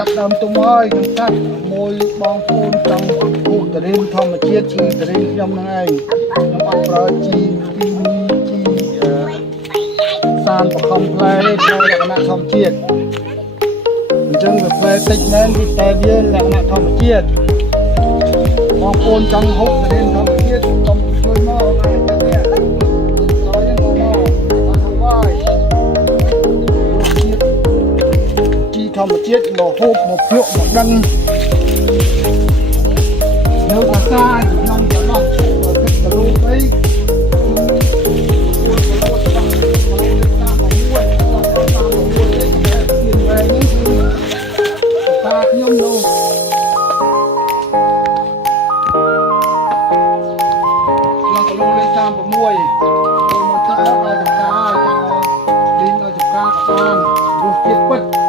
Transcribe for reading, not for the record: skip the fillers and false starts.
ចាប់ដើមទុំហើយខ្ញុំកាត់មួយបងប្អូនចង់ពូតរិនធម្មជាតិឈឺតរិនខ្ញុំហ្នឹងឯងខ្ញុំអត់ប្រើជីគីមីជីសានបខំផ្លែផ្លែលក្ខណៈធម្មជាតិអញ្ចឹងវាផ្លែតិចមែនតែវាលក្ខណៈធម្មជាតិបងប្អូនចង់ហូបតរិនធម្មជាតិខ្ញុំជួយមកហើយតែនេះដល់យើងមកអត់ហើយជីធម្មជាតិមកហូបមកភ្លក់មកដឹងនៅភាសាក្នុងចន្លោះគិតទៅរូបអីខ្ញុំនោះឡើងគីឡូលេខ36ចូលមកទឹកដល់ចំការឲ្យចង់លេងដល់ចំការក៏បានរសជាតិពិត